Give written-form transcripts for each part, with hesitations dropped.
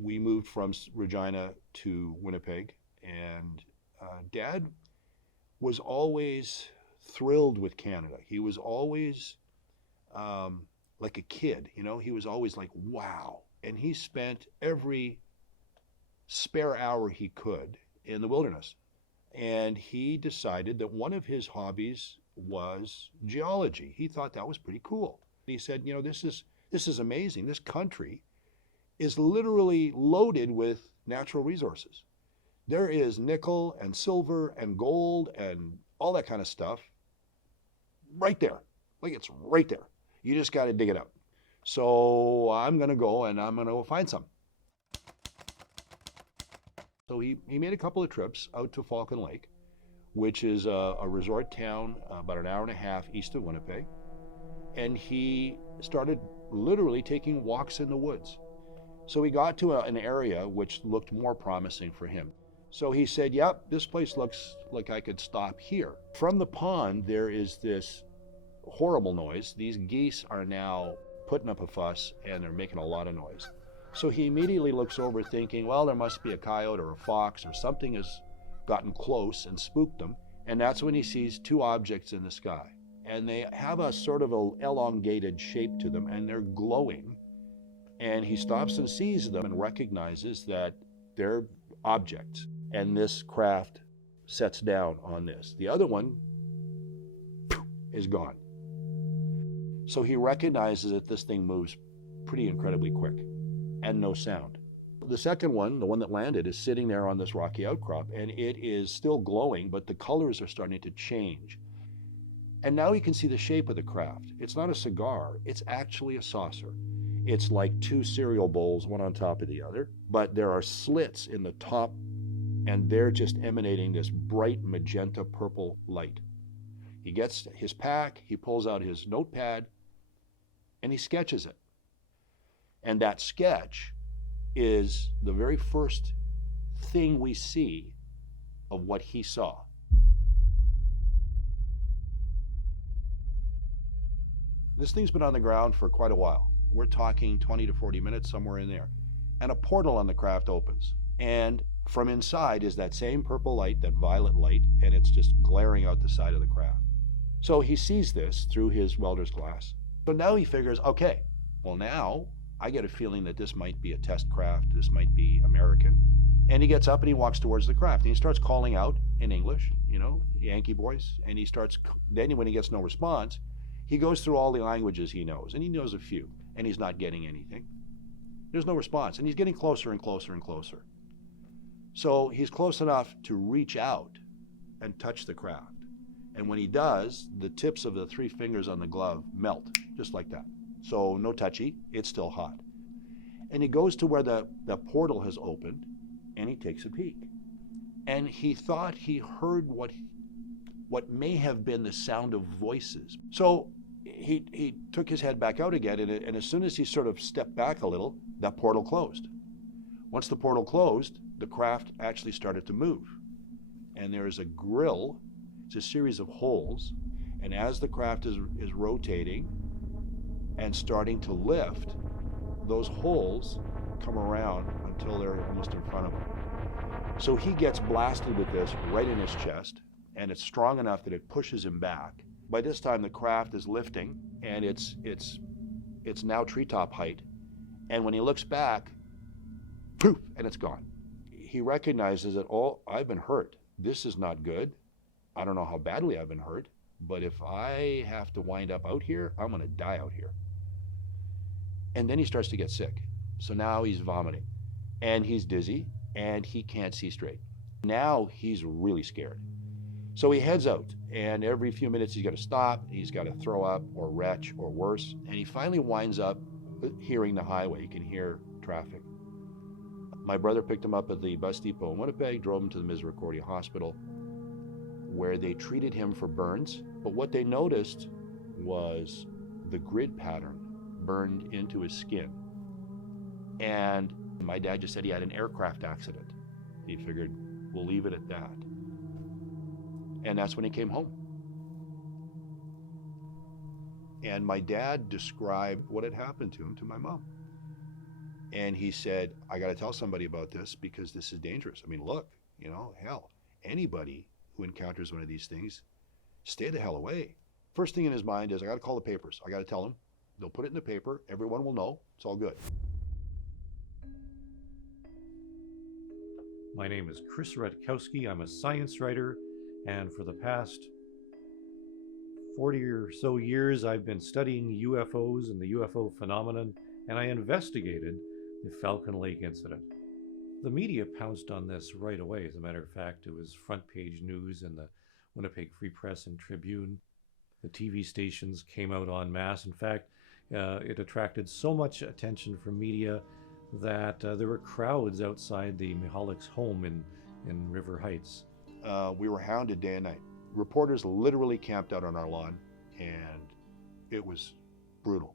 we moved from Regina to Winnipeg, and Dad was always thrilled with Canada. He was always like a kid, you know, he was always like, wow. And he spent every spare hour he could in the wilderness. And he decided that one of his hobbies was geology. He thought that was pretty cool. He said, you know, this is amazing. This country is literally loaded with natural resources. There is nickel and silver and gold and all that kind of stuff right there. Like, it's right there. You just got to dig it up. So I'm going to go and I'm going to go find some. So he made a couple of trips out to Falcon Lake, which is a resort town about an hour and a half east of Winnipeg. And he started literally taking walks in the woods. So he got to an area which looked more promising for him. So he said, yep, this place looks like I could stop here. From the pond, there is this horrible noise. These geese are now putting up a fuss and they're making a lot of noise. So he immediately looks over thinking, well, there must be a coyote or a fox or something has gotten close and spooked them. And that's when he sees two objects in the sky. And they have a sort of an elongated shape to them and they're glowing. And he stops and sees them and recognizes that they're objects. And this craft sets down on this. The other one is gone. So he recognizes that this thing moves pretty incredibly quick and no sound. The second one, the one that landed, is sitting there on this rocky outcrop and it is still glowing, but the colors are starting to change. And now he can see the shape of the craft. It's not a cigar, it's actually a saucer. It's like two cereal bowls, one on top of the other, but there are slits in the top and they're just emanating this bright magenta purple light. He gets his pack, he pulls out his notepad, and he sketches it. And that sketch is the very first thing we see of what he saw. This thing's been on the ground for quite a while. We're talking 20 to 40 minutes, somewhere in there. And a portal on the craft opens. And from inside is that same purple light, that violet light, and it's just glaring out the side of the craft. So he sees this through his welder's glass. So now he figures, okay, well now I get a feeling that this might be a test craft, this might be American. And he gets up and he walks towards the craft and he starts calling out in English, you know, Yankee boys, and he starts, then when he gets no response, he goes through all the languages he knows, and he knows a few, and he's not getting anything. There's no response, and he's getting closer and closer and closer. So he's close enough to reach out and touch the craft. And when he does, the tips of the 3 fingers on the glove melt, just like that. So no touchy, it's still hot. And he goes to where the portal has opened, and he takes a peek. And he thought he heard what may have been the sound of voices. So he took his head back out again, and as soon as he sort of stepped back a little, that portal closed. Once the portal closed, the craft actually started to move. And there is a grill, it's a series of holes, and as the craft is rotating and starting to lift, those holes come around until they're almost in front of him. So he gets blasted with this right in his chest, and it's strong enough that it pushes him back. By this time, the craft is lifting, and it's now treetop height. And when he looks back, poof, and it's gone. He recognizes that, oh, I've been hurt. This is not good. I don't know how badly I've been hurt, but if I have to wind up out here, I'm going to die out here. And then he starts to get sick. So now he's vomiting, and he's dizzy, and he can't see straight. Now he's really scared. So he heads out, and every few minutes he's got to stop, he's got to throw up or retch or worse, and he finally winds up hearing the highway. He can hear traffic. My brother picked him up at the bus depot in Winnipeg, drove him to the Misericordia Hospital, where they treated him for burns. But what they noticed was the grid pattern burned into his skin. And my dad just said he had an aircraft accident. He figured, we'll leave it at that. And that's when he came home. And my dad described what had happened to him to my mom. And he said, I got to tell somebody about this because this is dangerous. I mean, look, hell, anybody who encounters one of these things, stay the hell away. First thing in his mind is, I got to call the papers. I got to tell them. They'll put it in the paper. Everyone will know. It's all good. My name is Chris Rutkowski. I'm a science writer, and for the past 40 or so years, I've been studying UFOs and the UFO phenomenon, and I investigated the Falcon Lake incident. The media pounced on this right away. As a matter of fact, it was front page news in the Winnipeg Free Press and Tribune. The TV stations came out en masse. In fact, it attracted so much attention from media that there were crowds outside the Michalak's home in River Heights. We were hounded day and night. Reporters literally camped out on our lawn, and it was brutal.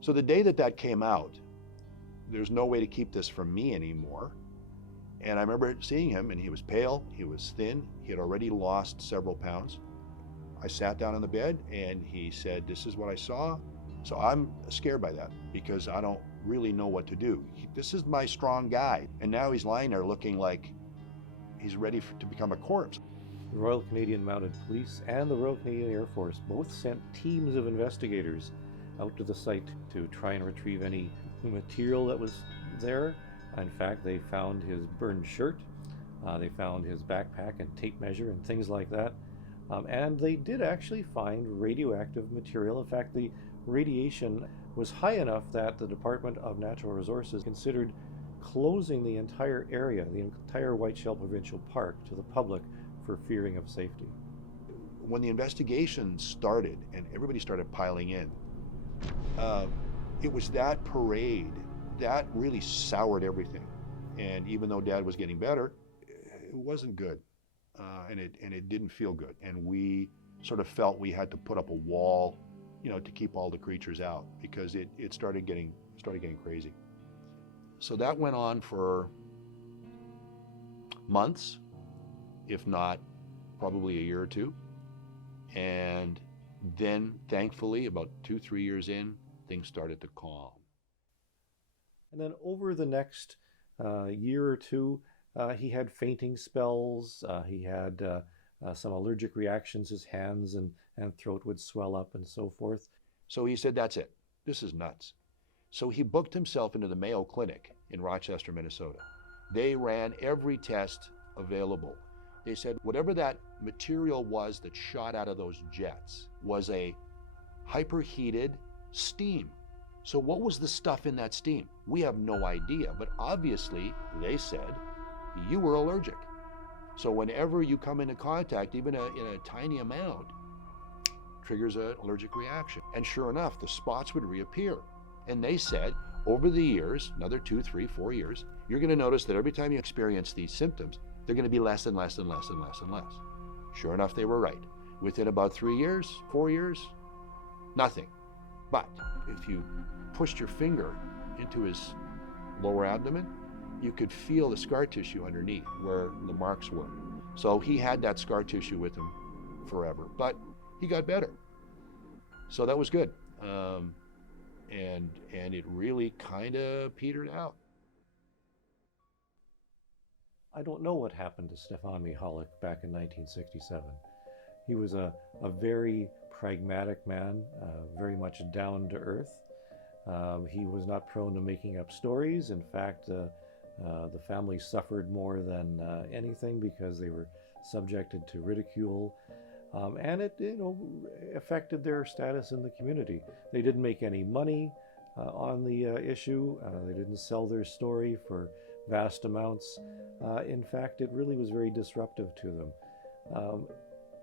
So the day that came out, there's no way to keep this from me anymore. And I remember seeing him, and he was pale, he was thin, he had already lost several pounds. I sat down on the bed, and he said, this is what I saw. So I'm scared by that because I don't really know what to do. This is my strong guy, and now he's lying there looking like he's ready to become a corpse. The Royal Canadian Mounted Police and the Royal Canadian Air Force both sent teams of investigators out to the site to try and retrieve any material that was there. In fact, they found his burned shirt, they found his backpack and tape measure and things like that. And they did actually find radioactive material. In fact, the radiation was high enough that the Department of Natural Resources considered closing the entire area, the entire Whiteshell Provincial Park, to the public for fearing of safety. When the investigation started and everybody started piling in, it was that parade that really soured everything. And even though Dad was getting better, it wasn't good. And it didn't feel good. And we sort of felt we had to put up a wall, to keep all the creatures out because it started getting crazy. So that went on for months, if not probably a year or two. And then thankfully, about 2-3 years in, things started to calm. And then over the next year or two, he had fainting spells, he had some allergic reactions, his hands and throat would swell up and so forth. So he said, that's it, this is nuts. So he booked himself into the Mayo Clinic in Rochester, Minnesota. They ran every test available. They said whatever that material was that shot out of those jets was a hyperheated steam. So what was the stuff in that steam? We have no idea, but obviously, they said, you were allergic. So whenever you come into contact, even in a tiny amount, triggers an allergic reaction. And sure enough, the spots would reappear. And they said, over the years, another 2, 3, 4 years, you're going to notice that every time you experience these symptoms, they're going to be less and less and less and less and less. Sure enough, they were right. Within about 3 years, 4 years, nothing. But if you pushed your finger into his lower abdomen, you could feel the scar tissue underneath where the marks were. So he had that scar tissue with him forever, but he got better. So that was good. And it really kind of petered out. I don't know what happened to Stefan Michalak back in 1967. He was a very pragmatic man, very much down to earth. He was not prone to making up stories. In fact, the family suffered more than anything because they were subjected to ridicule, and it affected their status in the community. They didn't make any money on the issue. They didn't sell their story for vast amounts. In fact, it really was very disruptive to them.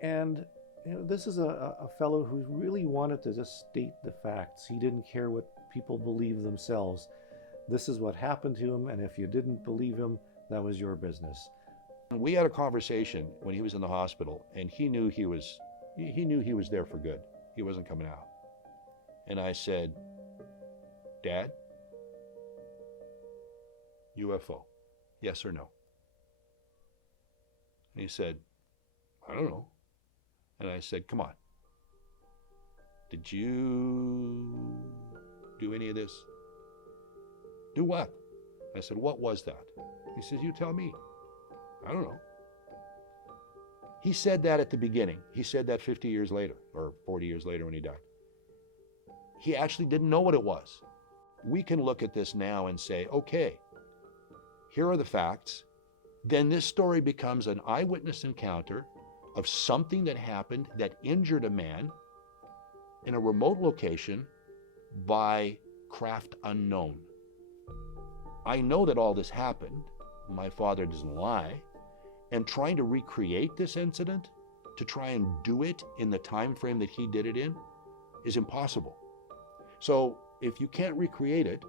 And this is a fellow who really wanted to just state the facts. He didn't care what people believed themselves. This is what happened to him, and if you didn't believe him, that was your business. We had a conversation when he was in the hospital, and he knew he was there for good. He wasn't coming out. And I said, Dad, UFO, yes or no? And he said, I don't know. And I said, come on. Did you do any of this? Do what? I said, what was that? He says, you tell me. I don't know. He said that at the beginning. He said that 50 years later, or 40 years later when he died. He actually didn't know what it was. We can look at this now and say, okay, here are the facts. Then this story becomes an eyewitness encounter of something that happened that injured a man in a remote location by craft unknown. I know that all this happened. My father doesn't lie. And trying to recreate this incident, to try and do it in the time frame that he did it in, is impossible. So if you can't recreate it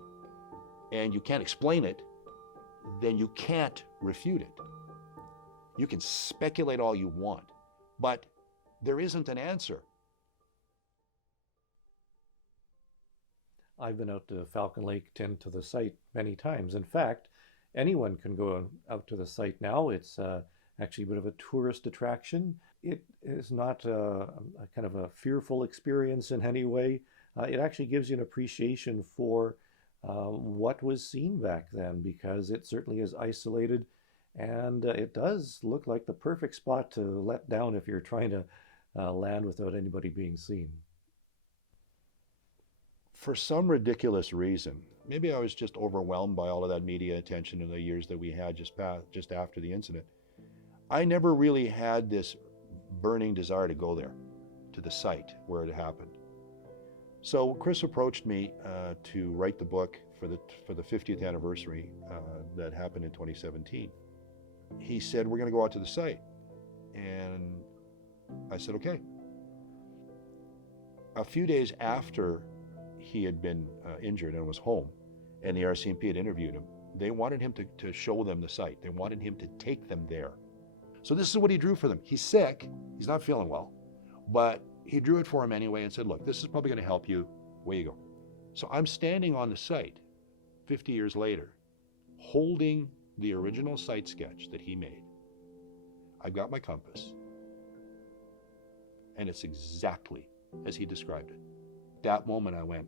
and you can't explain it, then you can't refute it. You can speculate all you want, but there isn't an answer. I've been out to Falcon Lake, to the site many times. In fact, anyone can go out to the site now. It's actually a bit of a tourist attraction. It is not a kind of a fearful experience in any way. It actually gives you an appreciation for what was seen back then, because it certainly is isolated, and it does look like the perfect spot to let down if you're trying to land without anybody being seen. For some ridiculous reason, maybe I was just overwhelmed by all of that media attention in the years that we had just after the incident. I never really had this burning desire to go there, to the site where it happened. So Chris approached me to write the book for the 50th anniversary that happened in 2017. He said, we're going to go out to the site. And I said, okay. A few days after he had been injured and was home, and the RCMP had interviewed him, they wanted him to show them the site. They wanted him to take them there. So this is what he drew for them. He's sick, he's not feeling well, but he drew it for him anyway and said, look, this is probably going to help you. Away you go. So I'm standing on the site 50 years later, holding the original site sketch that he made. I've got my compass, and it's exactly as he described it. That moment I went,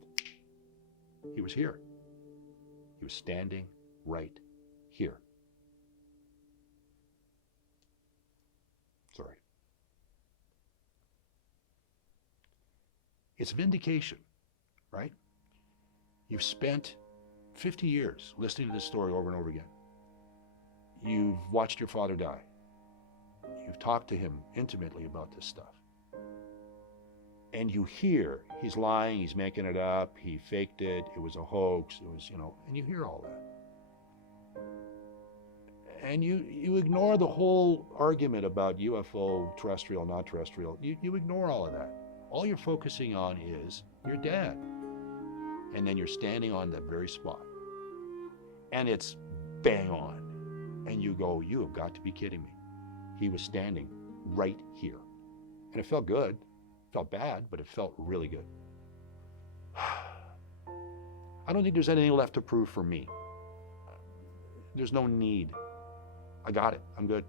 he was here. He was standing right here. Sorry. It's vindication, right? You've spent 50 years listening to this story over and over again. You've watched your father die. You've talked to him intimately about this stuff. And you hear he's lying, he's making it up, he faked it, it was a hoax, it was, and you hear all that. And you ignore the whole argument about UFO, terrestrial, not terrestrial. You ignore all of that. All you're focusing on is your dad. And then you're standing on that very spot. And it's bang on. And you go, you have got to be kidding me. He was standing right here. And it felt good. It felt bad, but it felt really good. I don't think there's anything left to prove for me. There's no need. I got it. I'm good.